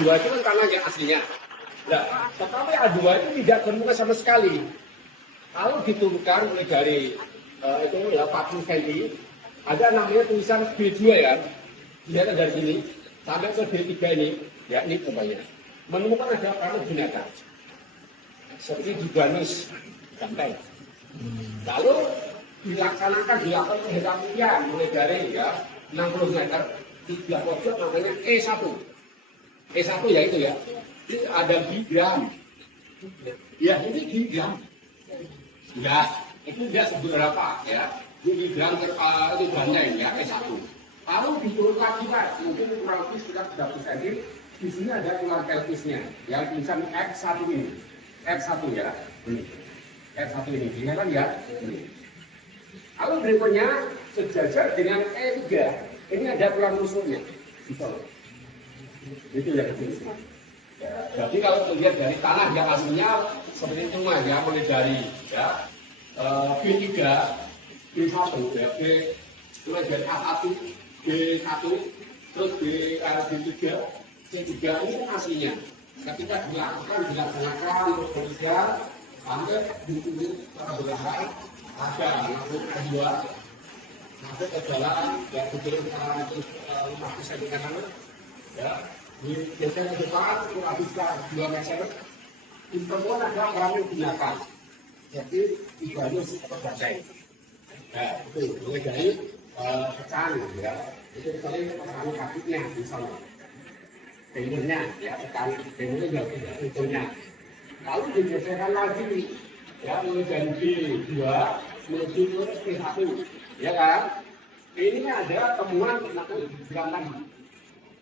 A2 itu kan tanahnya aslinya. Nah, tetapi A2 itu tidak bermuka sama sekali. Kalau diturunkan mulai dari itu ya 40 cm, ada namanya tulisan B2 ya. Dilihat dari sini sampai ke B3 ini, ya ini umpamanya. Menemukan ada kamu binatang seperti Jubanus santai. Lalu dilakukan penghentian mulai dari ya 60 meter, 3 pojok namanya E1. E1 ya itu ya. Ini ada bigram. Ya ini bigram. Ya itu tidak seberapa ya. Ini bigram itu banyak ya E1. Lalu diturun lagi Pak, mungkin kurang lebih sekitar 30 cm. Di sini ada ular pelvisnya, ya tulisan F1 ini. F1 ya. F1 ini, ingat ya. Lalu berikutnya sejajar dengan E3, ini ada tulang rusuknya. Itu yang kecil. Ya, jadi kalau dilihat dari tanah yang aslinya seperti itu ya, mulai dari ya B3, B1, ya, mulai dari A1, B1, terus B3, C3 ini aslinya. Ketika dilaksanakan untuk bertiga, sampai di belahan ada langsung kedua, sampai ke jalan yang berjalan terus 50 cm, ya. Di biasanya depan kurang lebih 2 meter. Di perempuan ada kelamin binatang, jadi Jubanus atau badai. Nah itu mulai dari pecahan ya, itu paling pecahan kakinya misalnya. Timurnya, ya pecahan timurnya juga utuhnya. Lalu digeserkan lagi, ya mulai dari B2 menuju ke P1, ya kan? Ini ada temuan ganteng,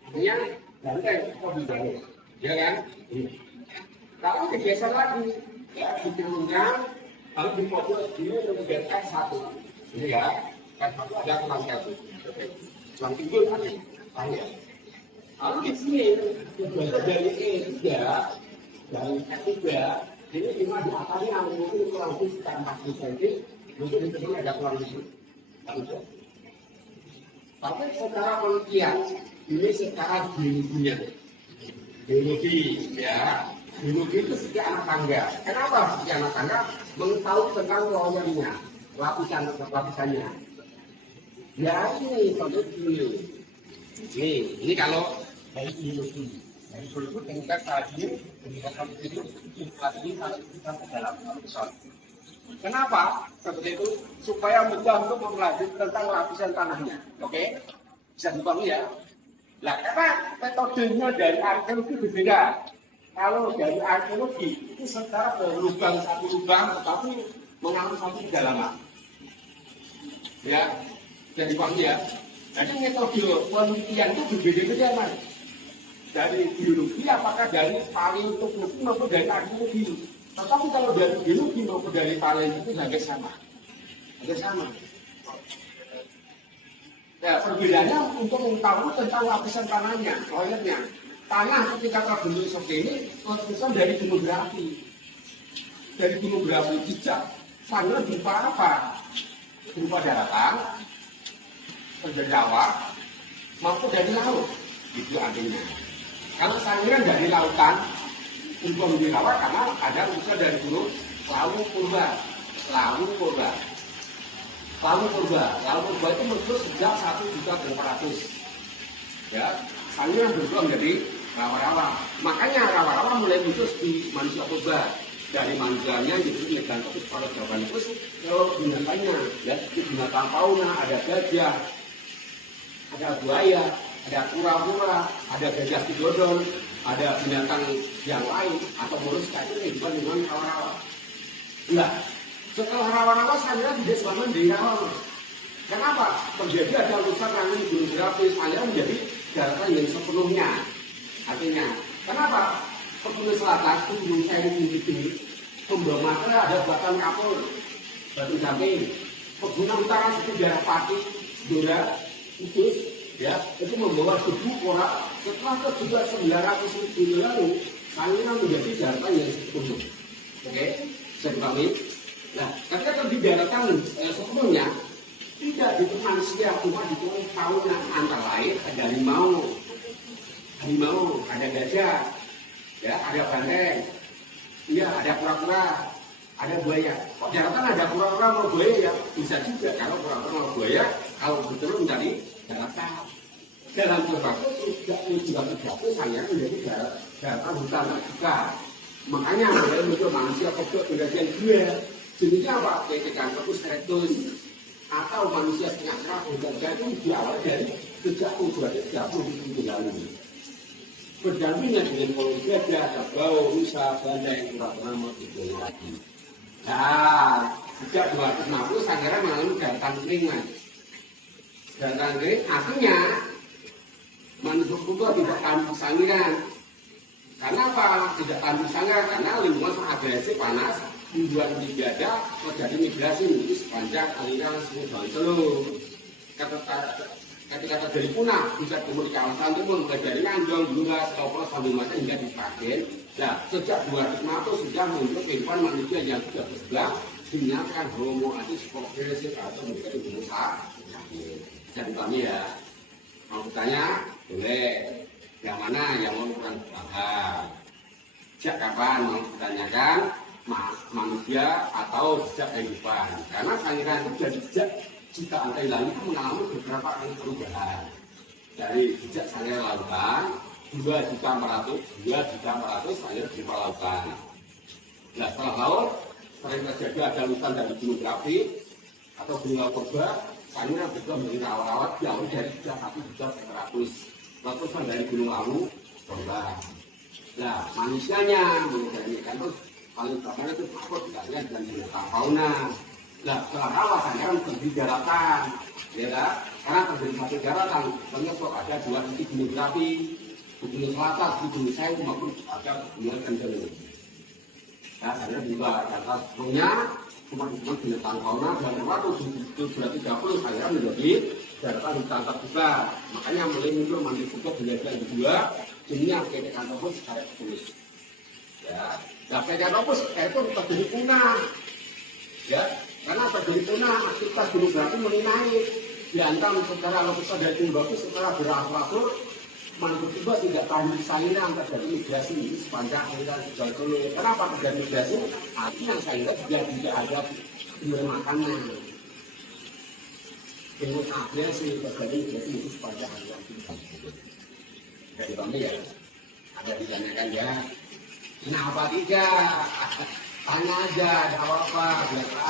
artinya ganteng kok dibangun, ya kan? Lalu digeser lagi, ya diturunkan, lalu dipotong ini menjadi S1, ini ya, S1 ada kelang satu, kelang timbul ada, panjang. Lalu di sini dari E3 dan S3 ini cuma di atasnya mungkin kurang lebih sekitar 40 cm, mungkin di sini ada kurang lebih. Tapi secara penelitian ini secara biologi ya, biologi itu sejak anak tangga. Kenapa sejak anak tangga? Mengetahui tentang lawannya, lapisannya. Ya ini seperti ini kalau dari biologi. Dari biologi tingkat tadi, tingkat itu inflasi kita ke dalam pesawat. Kenapa seperti itu? Supaya mudah untuk mempelajari tentang lapisan tanahnya. Oke? Bisa dipahami ya? Nah, karena metodenya dari arkeologi berbeda. Kalau dari arkeologi itu secara berlubang satu lubang, tetapi mengalami satu kedalaman. Ya, bisa dipahami ya? Jadi metode penelitian itu berbeda-beda, Mas. Dari biologi, apakah dari paleontologi maupun dari arkeologi. Tetapi kalau dari biologi maupun dari paleontologi hampir sama. Hampir sama. Ya, perbedaannya untuk mengetahui tentang lapisan tanahnya, layernya. Tanah ketika terbentuk seperti ini, lapisan dari gunung berapi. Dari gunung berapi jejak. Sana berupa apa? Berupa daratan, terjadi awak, maupun dari laut. Itu artinya. Kalau sayuran dari lautan, untuk dirawat karena ada unsur dari gunung Lawu Purba. Lawu Purba itu meletus sejak 1.800.000. Ya, sayuran berubah menjadi rawa-rawa. Makanya rawa-rawa mulai meletus di manusia purba. Dari manusianya jadi negatif pada jawaban itu kalau binatangnya, ya binatang fauna, ada gajah, ada buaya, ada kura-kura, ada gajah sidodon, ada binatang yang lain atau moluska itu kehidupan dengan rawa-rawa. Nah, setelah rawa-rawa saya tidak selama di rawa. Kenapa? Terjadi ada rusak angin gunung berapi, saya menjadi daratan yang sepenuhnya. Artinya, kenapa? Sepenuh selatan gunung saya tinggi, pembawa matra ada batan kapur, batu jamin, pegunungan utara seperti daerah Pati, Dora, Kudus, ya itu membawa debu korak. Setelah terjebak 900 lalu, kalian menjadi daratan yang sepenuh. Oke, saya pahami. Nah, ketika di daratan sepenuhnya tidak ditemani manusia, cuma ditemani fauna antara lain ada harimau, harimau, ada gajah, ya, ada banteng, iya, ada kura-kura, ada buaya. Kok daratan ada kura-kura sama buaya ya? Bisa juga kalau kura-kura sama buaya kalau betul menjadi daratan. Dalam terbatas juga terbatas hanya menjadi daratan hutan juga. Makanya ada muncul manusia kobra pendakian dua. Jenisnya apa? Pithecanthropus erectus atau manusia setengah kera dan itu diawali dari sejak 230 minggu lalu. Berdampingan dengan koloni gajah, kerbau, rusa, banda yang kurang pernah dijual lagi. Nah, sejak 260 Sangiran mengalami daratan kering, Mas. Daratan kering artinya manusia purba tidak tahan Sangiran. Karena apa? Tidak tahan Sangiran karena lingkungan agresif panas. Membuat menjadi terjadi migrasi sepanjang aliran Sungai Bangkelo. Ketika terjadi punah, bisa tumbuh di kawasan itu mulai dari Nganjong, Bunga, Sekoplo, sambil mata hingga di Sragen. Nah, sejak 250 sudah muncul kehidupan manusia yang sudah berkembang, dinyatakan homo erectus progresif atau menjadi homo sapiens. Jadi kami ya, mau bertanya, boleh. Yang mana yang mau kurang paham? Sejak kapan mau ditanyakan? Manusia atau sejak kehidupan, karena Sangiran itu dari sejak jutaan tahun lalu itu mengalami beberapa kali perubahan dari sejak Sangiran lautan 2.400 Sangiran berupa lautan. Nah, setelah laut sering terjadi ada lutan dari gunung berapi atau gunung purba, Sangiran juga menjadi rawa-rawa jauh dari 1.100 dari gunung lawu purba. Nah, manusianya menjadikan terus paling utama itu takut misalnya dengan binatang fauna. Nah, setelah rawa Sangiran terjadi daratan, ya, karena terjadi satu daratan, sebenarnya kok ada dua titik gunung berapi, gunung selatan, gunung Sewu maupun ada gunung Kendeng. Nah, Sangiran juga daratan sebelumnya cuma binatang fauna dan waktu 230 Sangiran menjadi daratan hutan terbuka. Makanya mulai muncul manusia belajar kedua, jenisnya Pithecanthropus erectus. Ya, nah Pithecanthropus itu terjadi punah, ya, karena terjadi punah aktivitas gunung berapi mulai naik, dihantam secara letusan dari gunung berapi setelah berangsur-angsur manusia juga tidak tahan di Sangiran, terjadi migrasi sepanjang aliran Bangkelo. Kenapa terjadi migrasi? Artinya Sangiran sudah tidak ada sumber makanan. Dengan agresi terjadi migrasi itu sepanjang aliran Bangkelo. Jadi kami ya, ada ditanyakan ya. Kenapa tidak? Tanya aja, jawab apa, biasa.